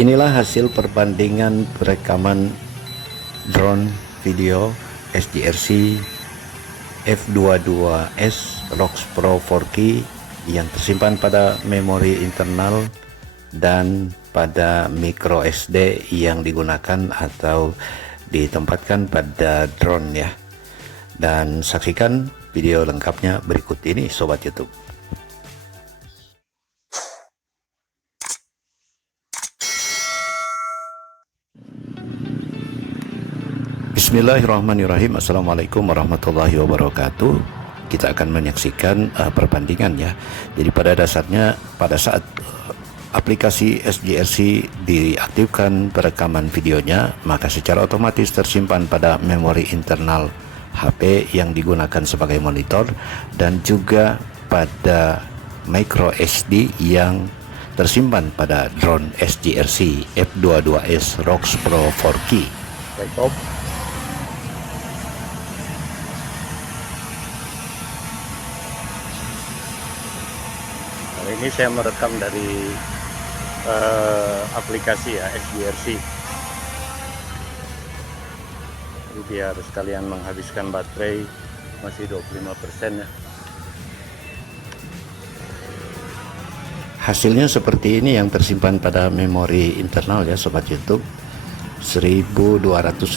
Inilah hasil perbandingan perekaman drone video SGRC F22S ROX Pro 4K yang tersimpan pada memori internal dan pada micro SD yang digunakan atau ditempatkan pada drone ya. Dan saksikan video lengkapnya berikut ini sobat YouTube. Bismillahirrahmanirrahim. Assalamualaikum warahmatullahi wabarakatuh. Kita akan menyaksikan perbandingan ya. Jadi pada dasarnya pada saat aplikasi SGRC diaktifkan perekaman videonya, maka secara otomatis tersimpan pada memori internal HP yang digunakan sebagai monitor dan juga pada micro SD yang tersimpan pada drone SGRC F22S ROX Pro 4K. Ini saya merekam dari aplikasi ya SGRC. Jadi biar sekalian menghabiskan baterai masih 25% ya. Hasilnya seperti ini yang tersimpan pada memori internal ya sobat YouTube. 1280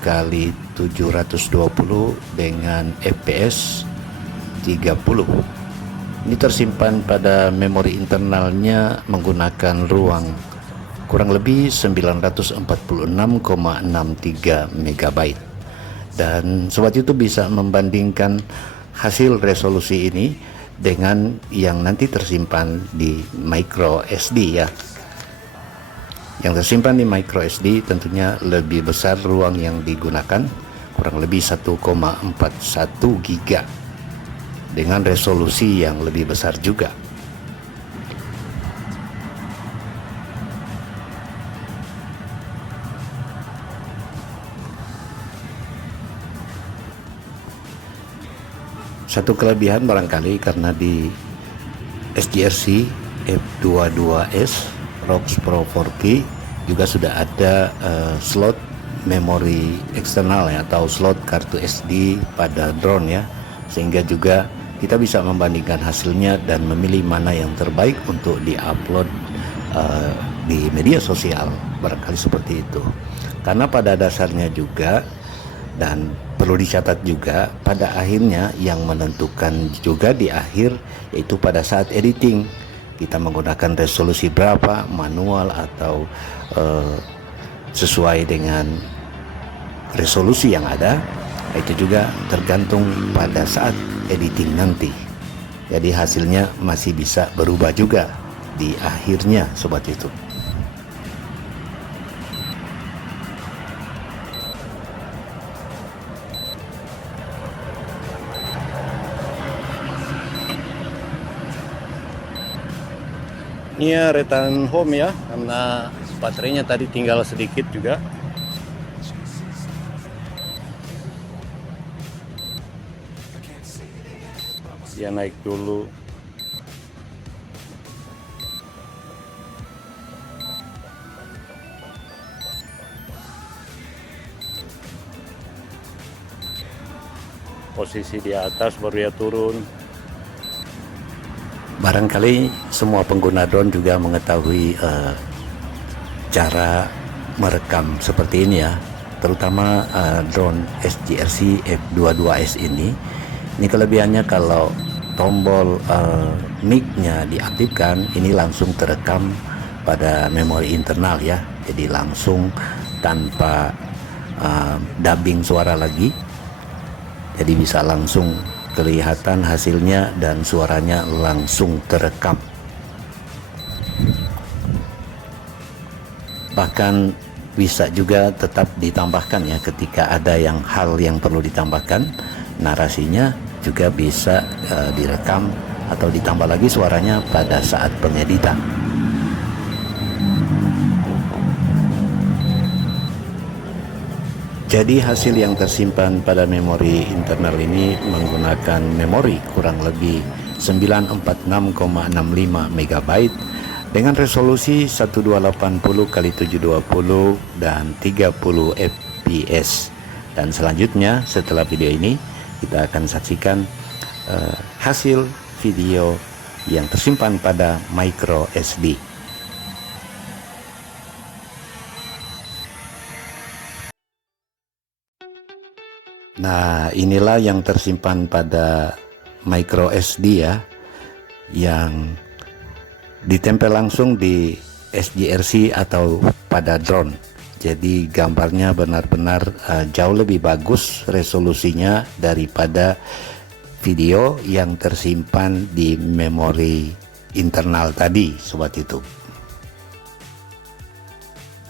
kali 720 dengan fps 30. Ini tersimpan pada memori internalnya menggunakan ruang kurang lebih 946,63 MB. Dan sobat YouTube bisa membandingkan hasil resolusi ini dengan yang nanti tersimpan di micro SD ya. Yang tersimpan di micro SD tentunya lebih besar ruang yang digunakan, kurang lebih 1,41 GB dengan resolusi yang lebih besar juga. Satu kelebihan barangkali karena di SGRC F22S ROX Pro 4K juga sudah ada slot memori eksternal ya, atau slot kartu SD pada drone ya, sehingga juga kita bisa membandingkan hasilnya dan memilih mana yang terbaik untuk diupload di media sosial, barangkali seperti itu. Karena pada dasarnya juga, dan perlu dicatat juga, pada akhirnya yang menentukan juga di akhir yaitu pada saat editing kita menggunakan resolusi berapa, manual atau sesuai dengan resolusi yang ada. Itu juga tergantung pada saat editing nanti. Jadi hasilnya masih bisa berubah juga di akhirnya sobat YouTube. Ini ya return home ya, karena baterainya tadi tinggal sedikit juga. Dia naik dulu. Posisi di atas baru dia turun. Barangkali semua pengguna drone juga mengetahui cara merekam seperti ini ya, terutama drone SGRC F22S ini. Ini kelebihannya kalau tombol mic-nya diaktifkan, ini langsung terekam pada memori internal ya. Jadi langsung tanpa dubbing suara lagi. Jadi bisa langsung kelihatan hasilnya dan suaranya langsung terekam. Bahkan bisa juga tetap ditambahkan ya, ketika ada hal yang perlu ditambahkan, narasinya juga bisa direkam atau ditambah lagi suaranya pada saat pengeditan. Jadi hasil yang tersimpan pada memori internal ini menggunakan memori kurang lebih 946,65 MB dengan resolusi 1280 x 720 dan 30 fps. Dan selanjutnya setelah video ini kita akan saksikan hasil video yang tersimpan pada micro SD. Nah, inilah yang tersimpan pada micro SD ya, yang ditempel langsung di SGRC atau pada drone. Jadi gambarnya benar-benar jauh lebih bagus resolusinya daripada video yang tersimpan di memori internal tadi, Sobat YouTube.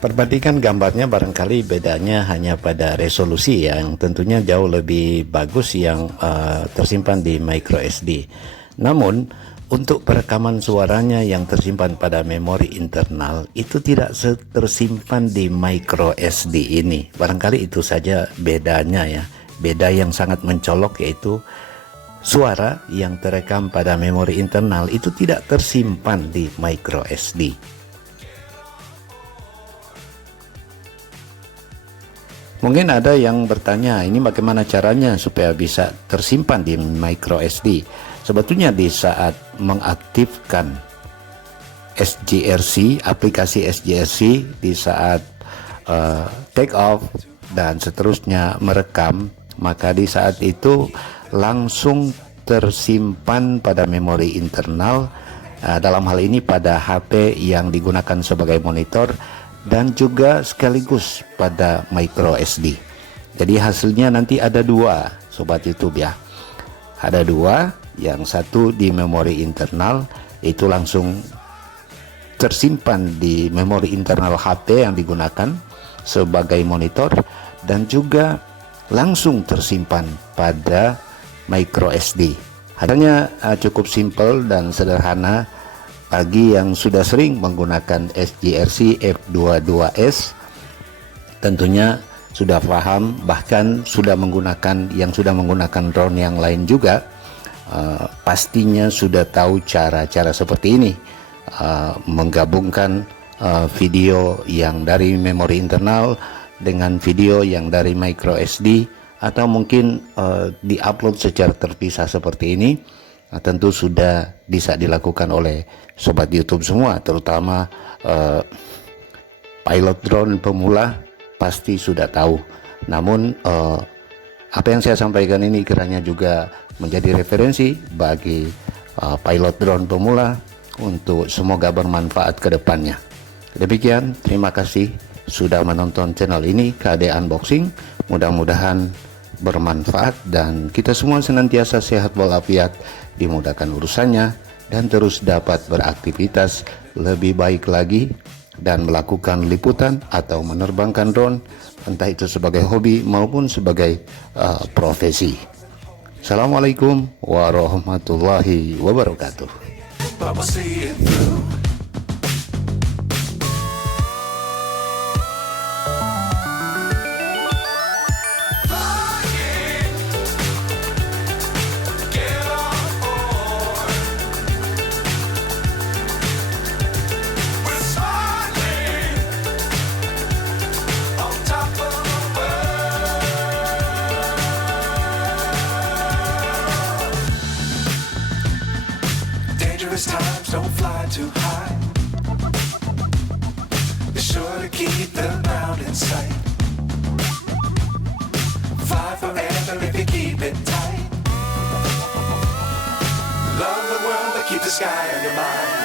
Perbandingan gambarnya barangkali bedanya hanya pada resolusi yang tentunya jauh lebih bagus yang tersimpan di micro SD. Namun untuk perekaman suaranya yang tersimpan pada memori internal itu tidak tersimpan di micro SD ini. Barangkali itu saja bedanya ya. Beda yang sangat mencolok yaitu suara yang terekam pada memori internal itu tidak tersimpan di micro SD. Mungkin ada yang bertanya, ini bagaimana caranya supaya bisa tersimpan di micro SD? Sebetulnya di saat mengaktifkan SGRC, aplikasi SGRC, di saat take off dan seterusnya merekam, maka di saat itu langsung tersimpan pada memori internal, dalam hal ini pada HP yang digunakan sebagai monitor, dan juga sekaligus pada micro SD. Jadi hasilnya nanti ada dua, Sobat YouTube ya. Ada dua, yang satu di memori internal itu langsung tersimpan di memori internal HP yang digunakan sebagai monitor, dan juga langsung tersimpan pada micro SD. Hasilnya cukup simpel dan sederhana. Bagi yang sudah sering menggunakan SGRC F22S tentunya sudah paham, bahkan sudah menggunakan drone yang lain juga, pastinya sudah tahu cara-cara seperti ini, menggabungkan video yang dari memori internal dengan video yang dari micro SD, atau mungkin diupload secara terpisah seperti ini. Tentu sudah bisa dilakukan oleh Sobat YouTube semua, terutama pilot drone pemula pasti sudah tahu. Namun apa yang saya sampaikan ini kiranya juga menjadi referensi bagi pilot drone pemula untuk semoga bermanfaat ke depannya. Demikian, terima kasih sudah menonton channel ini, KD Unboxing. Mudah-mudahan bermanfaat dan kita semua senantiasa sehat walafiat, dimudahkan urusannya, dan terus dapat beraktivitas lebih baik lagi dan melakukan liputan atau menerbangkan drone, entah itu sebagai hobi maupun sebagai profesi. Assalamualaikum warahmatullahi wabarakatuh. Times don't fly too high. Be sure to keep the ground in sight. Fly forever if you keep it tight. Love the world, but keep the sky on your mind.